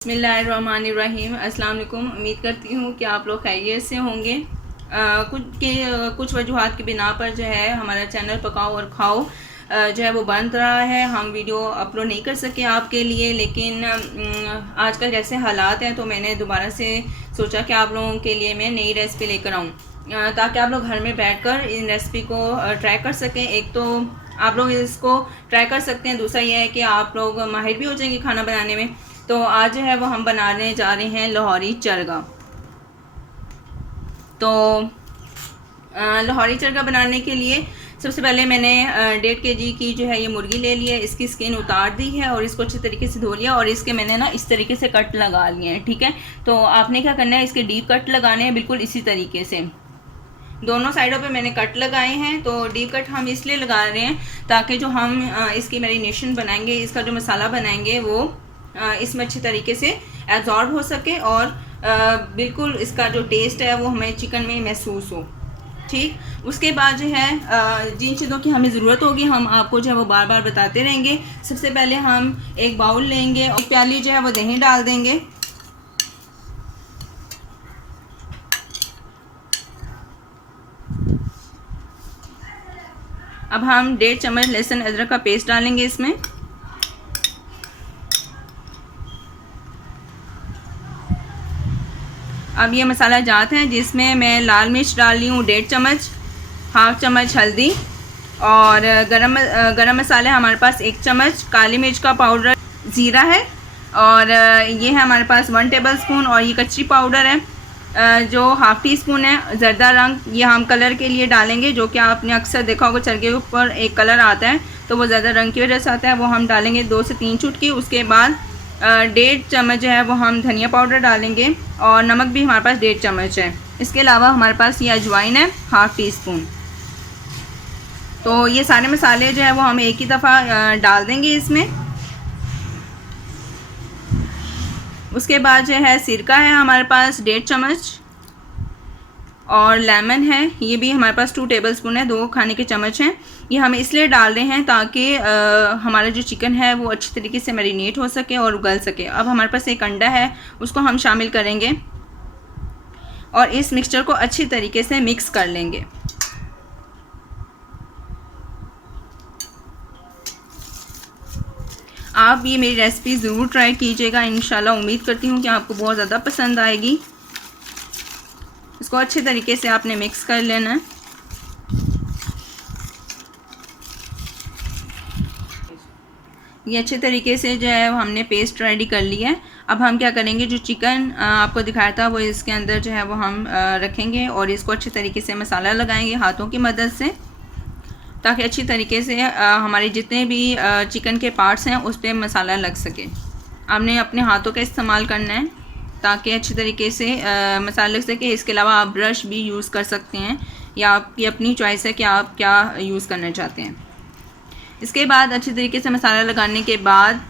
बिस्मिल्लाहिर्रहमानिर्रहीम। अस्सलाम वालेकुम। उम्मीद करती हूँ कि आप लोग खैरियत से होंगे। कुछ वजूहात की बिना पर जो है हमारा चैनल पकाओ और खाओ जो है वो बंद रहा है। हम वीडियो अपलोड नहीं कर सके आपके लिए, लेकिन आजकल जैसे हालात हैं तो मैंने दोबारा से सोचा कि आप लोगों के लिए मैं नई रेसिपी लेकर आऊँ, ताकि आप लोग घर में बैठकर इन रेसिपी को ट्राई कर सकें। एक तो आप लोग इसको ट्राई कर सकते हैं, दूसरा यह है कि आप लोग माहिर भी हो जाएंगे खाना बनाने में। तो आज जो है वो हम बनाने जा रहे हैं लाहौरी चरगा। तो लाहौरी चरगा बनाने के लिए सबसे पहले मैंने 1.5 kg की जो है ये मुर्गी ले ली है। इसकी स्किन उतार दी है और इसको अच्छे तरीके से धो लिया और इसके मैंने ना इस तरीके से कट लगा लिए हैं। ठीक है, तो आपने क्या करना है, इसके डीप कट लगाने हैं बिल्कुल इसी तरीके से। दोनों साइडों पे मैंने कट लगाए हैं। तो डीप कट हम इसलिए लगा रहे हैं ताकि जो हम इसकी मैरिनेशन बनाएंगे, इसका जो मसाला बनाएंगे वो इसमें अच्छे तरीके से एब्जॉर्ब हो सके और बिल्कुल इसका जो टेस्ट है वो हमें चिकन में महसूस हो। ठीक, उसके बाद जो है जिन चीज़ों की हमें ज़रूरत होगी हम आपको जो है वो बार बार बताते रहेंगे। सबसे पहले हम एक बाउल लेंगे और 1 प्याली जो है वो दही डाल देंगे। अब हम 1.5 चम्मच लहसुन अदरक का पेस्ट डालेंगे इसमें। अब ये मसाला जात है जिसमें मैं लाल मिर्च डाल रही हूँ 1.5 चम्मच, 1/2 चम्मच हल्दी और गरम मसाले हमारे पास 1 चम्मच, काली मिर्च का पाउडर, ज़ीरा है और ये है हमारे पास 1 टेबलस्पून और ये कच्ची पाउडर है जो 1/2 टीस्पून है। ज़रदा रंग ये हम कलर के लिए डालेंगे, जो कि आपने अक्सर देखा होगा चरगे के ऊपर एक कलर आता है तो वो ज़्यादा रंग की वजह से आता है, वो हम डालेंगे 2 से 3 चुटकी। उसके बाद 1.5 चम्मच जो है वो हम धनिया पाउडर डालेंगे और नमक भी हमारे पास 1.5 चम्मच है। इसके अलावा हमारे पास ये अजवाइन है 1/2 टीस्पून। तो ये सारे मसाले जो है वो हम एक ही दफ़ा डाल देंगे इसमें। उसके बाद जो है सिरका है हमारे पास 1.5 चम्मच और लेमन है, ये भी हमारे पास 2 टेबलस्पून है, 2 खाने के चम्मच हैं। ये हम इसलिए डाल रहे हैं ताकि हमारा जो चिकन है वो अच्छी तरीके से मैरिनेट हो सके और उगल सके। अब हमारे पास एक अंडा है, उसको हम शामिल करेंगे और इस मिक्सचर को अच्छी तरीके से मिक्स कर लेंगे। आप ये मेरी रेसिपी ज़रूर ट्राई कीजिएगा, इंशाल्लाह उम्मीद करती हूँ कि आपको बहुत ज़्यादा पसंद आएगी। इसको अच्छे तरीके से आपने मिक्स कर लेना है। ये अच्छे तरीके से जो है हमने पेस्ट रेडी कर लिया है। अब हम क्या करेंगे, जो चिकन आपको दिखाया था वो इसके अंदर जो है वो हम रखेंगे और इसको अच्छे तरीके से मसाला लगाएंगे हाथों की मदद से, ताकि अच्छी तरीके से हमारे जितने भी चिकन के पार्ट्स हैं उस पर मसाला लग सके। आपने अपने हाथों का इस्तेमाल करना है ताकि अच्छी तरीके से मसाला लग सके। इसके अलावा आप ब्रश भी यूज़ कर सकते हैं या आपकी अपनी चॉइस है कि आप क्या यूज़ करना चाहते हैं। इसके बाद अच्छी तरीके से मसाला लगाने के बाद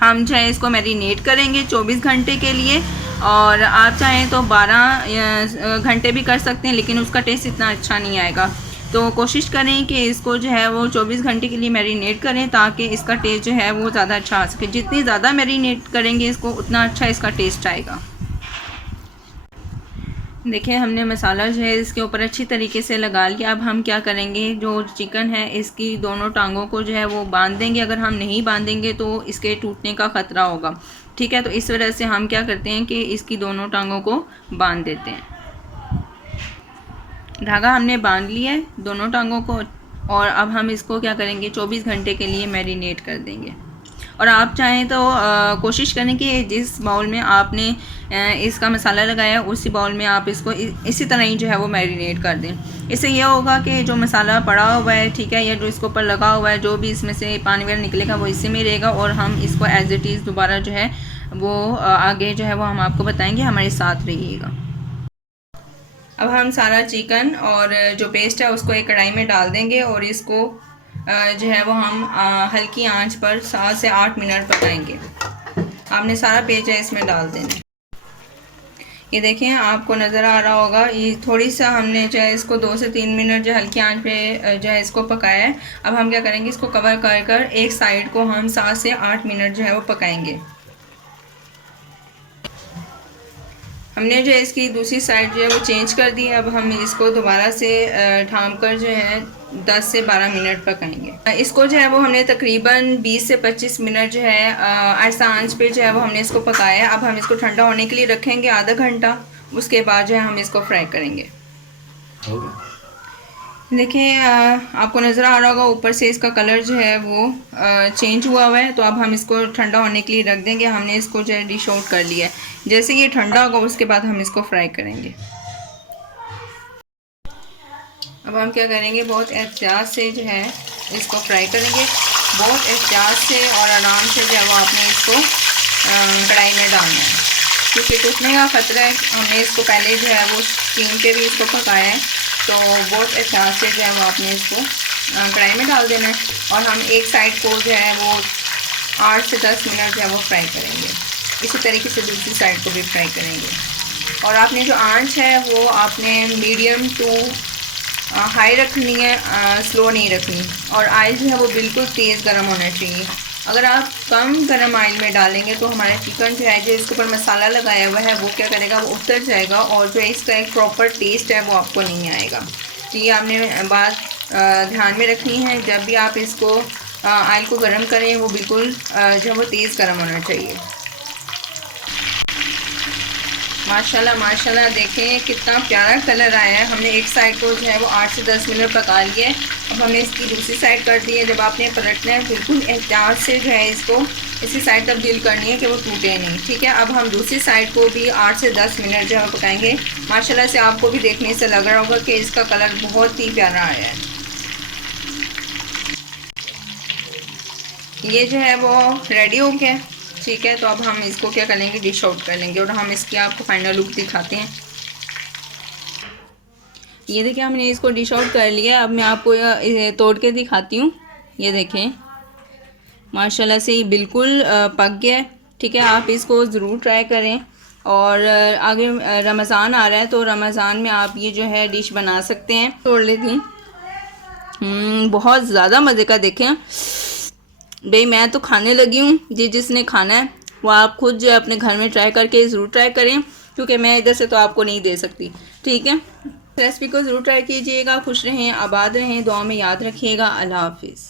हम जो है इसको मैरिनेट करेंगे 24 घंटे के लिए, और आप चाहें तो 12 घंटे भी कर सकते हैं, लेकिन उसका टेस्ट इतना अच्छा नहीं आएगा। तो कोशिश करें कि इसको जो है वो 24 घंटे के लिए मैरिनेट करें ताकि इसका टेस्ट जो है वो ज़्यादा अच्छा आ सके। जितनी ज़्यादा मैरिनेट करेंगे इसको उतना अच्छा इसका टेस्ट आएगा। देखिए हमने मसाला जो है इसके ऊपर अच्छी तरीके से लगा लिया। अब हम क्या करेंगे, जो चिकन है इसकी दोनों टांगों को जो है वो बांध देंगे। अगर हम नहीं बांधेंगे तो इसके टूटने का ख़तरा होगा। ठीक है, तो इस वजह से हम क्या करते हैं कि इसकी दोनों टांगों को बांध देते हैं। धागा हमने बांध लिया है दोनों टांगों को और अब हम इसको क्या करेंगे 24 घंटे के लिए मैरिनेट कर देंगे। और आप चाहें तो कोशिश करें कि जिस बाउल में आपने इसका मसाला लगाया उसी बाउल में आप इसको इसी तरह ही जो है वो मैरिनेट कर दें। इससे यह होगा कि जो मसाला पड़ा हुआ है, ठीक है, या जो इसके ऊपर लगा हुआ है, जो भी इसमें से पानी वगैरह निकलेगा वो इसी में रहेगा और हम इसको एज इट इज़ दोबारा जो है वो आगे जो है वो हम आपको बताएँगे। हमारे साथ रहिएगा। अब हम सारा चिकन और जो पेस्ट है उसको एक कढ़ाई में डाल देंगे और इसको जो है वो हम हल्की आंच पर 7 से 8 मिनट पकाएंगे। आपने सारा पेस्ट है इसमें डाल देना। ये देखें आपको नज़र आ रहा होगा, ये थोड़ी सा हमने जो है इसको 2 से 3 मिनट जो हल्की आंच पे जो है इसको पकाया है। अब हम क्या करेंगे, इसको कवर कर कर एक साइड को हम 7 से 8 मिनट जो है वो पकाएंगे। हमने जो है इसकी दूसरी साइड जो है वो चेंज कर दी है। अब हम इसको दोबारा से ढाँप कर जो है 10 से 12 मिनट पकाएंगे। इसको जो है वो हमने तकरीबन 20 से 25 मिनट जो है आहिस्ता आंच पे जो है वो हमने इसको पकाया है। अब हम इसको ठंडा होने के लिए रखेंगे आधा घंटा, उसके बाद जो है हम इसको फ्राई करेंगे। देखिए आपको नज़र आ रहा होगा ऊपर से इसका कलर जो है वो चेंज हुआ हुआ है। तो अब हम इसको ठंडा होने के लिए रख देंगे। हमने इसको जो है डिश आउट कर लिया है। जैसे ये ठंडा होगा उसके बाद हम इसको फ्राई करेंगे। अब हम क्या करेंगे, बहुत एहतियात से जो है इसको फ्राई करेंगे। बहुत एहतियात से और आराम से जो है वो आपने इसको कढ़ाई में डालना है, क्योंकि टूटने का ख़तरा है। हमने इसको पहले जो है वो स्टीम पे भी इसको पकाया है, तो बहुत एहतियात से जो है वो आपने इसको कढ़ाई में डाल देना है। और हम एक साइड को जो है वो 8 से 10 मिनट जो है वो फ्राई करेंगे। इसी तरीके से दूसरी साइड को भी फ्राई करेंगे। और आपने जो आंच है वो आपने मीडियम टू हाई रखनी है, स्लो नहीं रखनी। और ऑयल जो है वो बिल्कुल तेज़ गर्म होना चाहिए। अगर आप कम गर्म ऑयल में डालेंगे तो हमारा चिकन जो है, जो इसके ऊपर मसाला लगाया हुआ है, वो क्या करेगा, वो उतर जाएगा और जो है इसका एक प्रॉपर टेस्ट है वो आपको नहीं आएगा। तो ये आपने बात ध्यान में रखनी है। जब भी आप इसको ऑयल को गर्म करें, वो बिल्कुल जो है वो तेज़ गर्म होना चाहिए। माशाल्लाह माशाल्लाह, देखें कितना प्यारा कलर आया है। हमने एक साइड को जो है वो 8 से 10 मिनट पका लिया है। अब हमने इसकी दूसरी साइड कर दी है। जब आपने पलटना है, बिल्कुल एहतियात से जो है इसको इसी साइड तब्दील करनी है कि वो टूटे नहीं। ठीक है, अब हम दूसरी साइड को भी 8 से 10 मिनट जो है पकाएंगे। माशाल्लाह से आपको भी देखने से लग रहा होगा कि इसका कलर बहुत ही प्यारा आया है। ये जो है वो रेडी हो गया। ठीक है, तो अब हम इसको क्या करेंगे, डिश आउट कर लेंगे और हम इसकी आपको फाइनल लुक दिखाते हैं। ये देखिए हमने इसको डिश आउट कर लिया। अब मैं आपको तोड़ के दिखाती हूँ। ये देखें माशाल्लाह से ये बिल्कुल पक गया है। ठीक है, आप इसको ज़रूर ट्राई करें। और आगे रमज़ान आ रहा है, तो रमज़ान में आप ये जो है डिश बना सकते हैं। तोड़ लेती बहुत ज़्यादा मज़े का। देखें भाई, मैं तो खाने लगी हूँ। जिसने खाना है वो आप खुद जो है अपने घर में ट्राई करके ज़रूर ट्राई करें, क्योंकि मैं इधर से तो आपको नहीं दे सकती। ठीक है, रेसिपी को ज़रूर ट्राई कीजिएगा। खुश रहें, आबाद रहें, दुआ में याद रखिएगा। अल्लाह हाफिज़।